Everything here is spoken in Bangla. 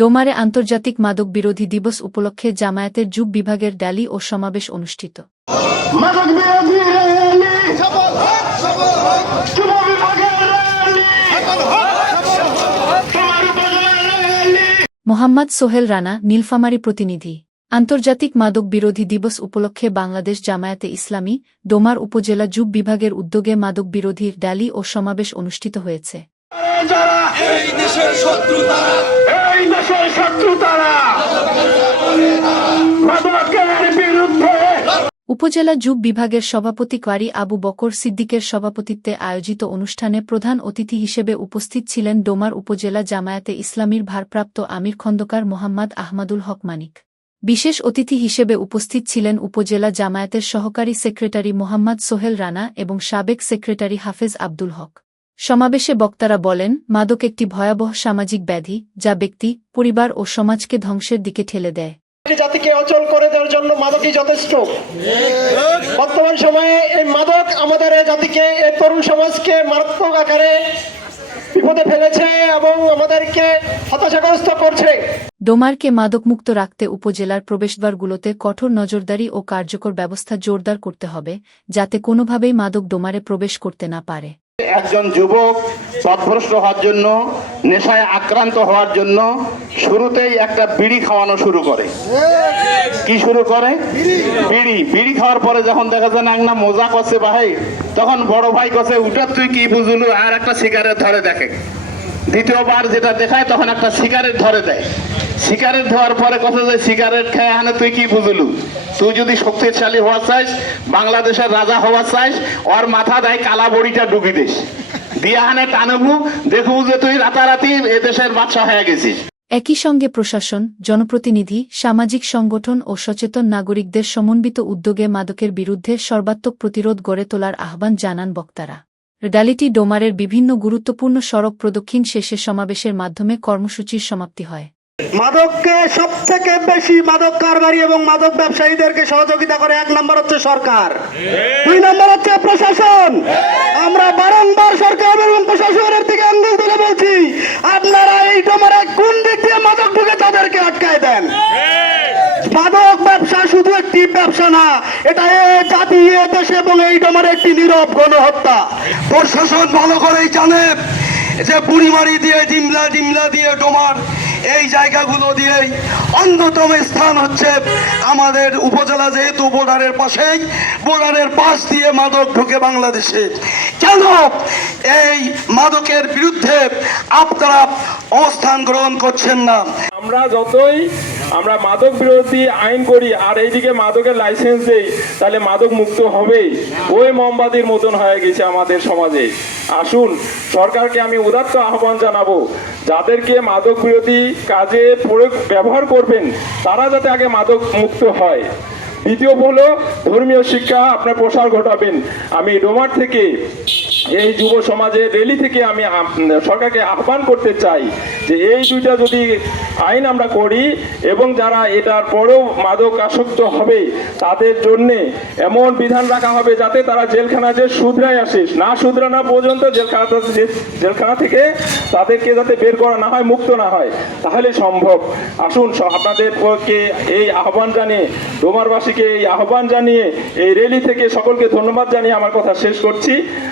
ডোমারে আন্তর্জাতিক মাদক বিরোধী দিবস উপলক্ষে জামায়াতের যুব বিভাগের র্যালি ও সমাবেশ অনুষ্ঠিত। মোহাম্মদ সোহেল রানা, নীলফামারী প্রতিনিধি। আন্তর্জাতিক মাদক বিরোধী দিবস উপলক্ষে বাংলাদেশ জামায়াতে ইসলামী ডোমার উপজেলা যুব বিভাগের উদ্যোগে মাদক বিরোধী র্যালি ও সমাবেশ অনুষ্ঠিত হয়েছে। উপজেলা যুব বিভাগের সভাপতি কারি আবু বকর সিদ্দিকের সভাপতিত্বে আয়োজিত অনুষ্ঠানে প্রধান অতিথি হিসেবে উপস্থিত ছিলেন ডোমার উপজেলা জামায়াতে ইসলামীর ভারপ্রাপ্ত আমির খন্দকার মোহাম্মদ আহমাদুল হক মানিক। বিশেষ অতিথি হিসেবে উপস্থিত ছিলেন উপজেলা জামায়াতের সহকারী সেক্রেটারি মোহাম্মদ সোহেল রানা এবং সাবেক সেক্রেটারি হাফেজ আব্দুল হক। সমাবেশে বক্তারা বলেন, মাদক একটি ভয়াবহ সামাজিক ব্যাধি যা ব্যক্তি, পরিবার ও সমাজকে ধ্বংসের দিকে ঠেলে দেয়। জাতিকে অচল করে দেওয়ার জন্য মাদকই যথেষ্ট। বর্তমান সময়ে এই মাদক আমাদের জাতিকে, এই তরুণ সমাজকে মারাত্মক আকারে বিপদে ফেলেছে এবং আমাদেরকে হতাশাগ্রস্ত করছে। ডোমারকে মাদকমুক্ত রাখতে উপজেলার প্রবেশদ্বারগুলোতে কঠোর নজরদারি ও কার্যকর ব্যবস্থা জোরদার করতে হবে, যাতে কোনোভাবেই মাদক ডোমারে প্রবেশ করতে না পারে। একজন যুবক পথভ্রষ্ট হওয়ার জন্য, নেশায় আক্রান্ত হওয়ার জন্য শুরুতেই একটা বিড়ি খাওয়ানো শুরু করে। কি শুরু করে? বিড়ি খাওয়ার পরে যখন দেখা যায় না মজা করছে ভাই, তখন বড় ভাই কছে উঠা তুই কি বুঝলু, আর একটা সিগারেট ধরে দেখে। দ্বিতীয়বার যেটা দেখায় তখন একটা সিগারেট ধরে দেয়। সিগারেট ধোয়ার পরে কথা যায় সিগারেট খেয়ে আনে তুই কি বুঝলু, তুই যদি শক্তিশালী হওয়া চাইস, বাংলাদেশের রাজা হওয়া চাইস, ওর মাথা দেয় কালা বড়িটা ডুবি দিস, দিয়ে আনে টানবু, দেখবু যে তুই রাতারাতি এদেশের বাদশা হয়ে গেছিস। একই সঙ্গে প্রশাসন, জনপ্রতিনিধি, সামাজিক সংগঠন ও সচেতন নাগরিকদের সমন্বিত উদ্যোগে মাদকের বিরুদ্ধে সর্বাত্মক প্রতিরোধ গড়ে তোলার আহ্বান জানান বক্তারা। র্যালিটি ডোমারের বিভিন্ন গুরুত্বপূর্ণ সড়ক প্রদক্ষিণ শেষে সমাবেশের মাধ্যমে কর্মসূচির সমাপ্তি হয়। মাদককে সব থেকে বেশি মাদক কারবারি এবং মাদক ব্যবসায়ীদেরকে সহযোগিতা করে 1 নম্বর হচ্ছে সরকার, 2 নম্বর হচ্ছে প্রশাসন। আমরা বারংবার সরকার এবং প্রশাসনের দিকে আঙ্গুল তুলে বলছি, আপনারা এই ডোমারে কোন দিক দিয়ে মাদক ঢুকে তাদেরকে আটকায় দেন। মাদক ব্যবসা শুধু একটি ব্যবসা না, এটা জাতি, দেশ এবং এই ডোমারে একটি নীরব গণহত্যা। প্রশাসন ভালো করেই জানে যে বুড়িমারি দিয়ে জিমলা দিয়ে ডোমার এই জায়গাগুলো দিয়েই অন্যতম স্থান হচ্ছে আমাদের উপজেলা, যেহেতু বর্ডারের পাশেই, বর্ডারের পাশ দিয়ে মাদক ঢুকে বাংলাদেশে। কেন এই মাদকের বিরুদ্ধে আপনারা অবস্থান গ্রহণ করছেন না? আমরা মাদক বিরোধী আইন করি আর এইদিকে মাদকের লাইসেন্স দেই, তাহলে মাদক মুক্ত হবেই। ওই মোমবাতির মতন হয়ে গেছে আমাদের সমাজে। আসুন, সরকারকে আমি উদাত্ত আহ্বান জানাবো, যাদেরকে মাদক বিরোধী কাজে ব্যবহার করবেন তারা যাতে আগে মাদক মুক্ত হয়। দ্বিতীয় হলো ধর্মীয় শিক্ষা আপনার প্রসার ঘটাবেন। আমি ডোমার থেকে, এই যুব সমাজের র্যালি থেকে আমি সরকারকে আহ্বান করতে চাই যে এই দুইটা যদি আইন আমরা করি এবং যারা এটার পরেও মাদক আসক্ত হবে তাদের জন্যে এমন বিধান রাখা হবে যাতে তারা জেলখানা যে শুধরায় আসে, না শুধরানো পর্যন্ত জেলখানা থেকে তাদেরকে যাতে বের করা না হয়, মুক্ত না হয়, তাহলে সম্ভব। আসুন, আপনাদেরকে এই আহ্বান জানিয়ে, ডোমারবাসীকে এই আহ্বান জানিয়ে, এই র্যালি থেকে সকলকে ধন্যবাদ জানিয়ে আমার কথা শেষ করছি।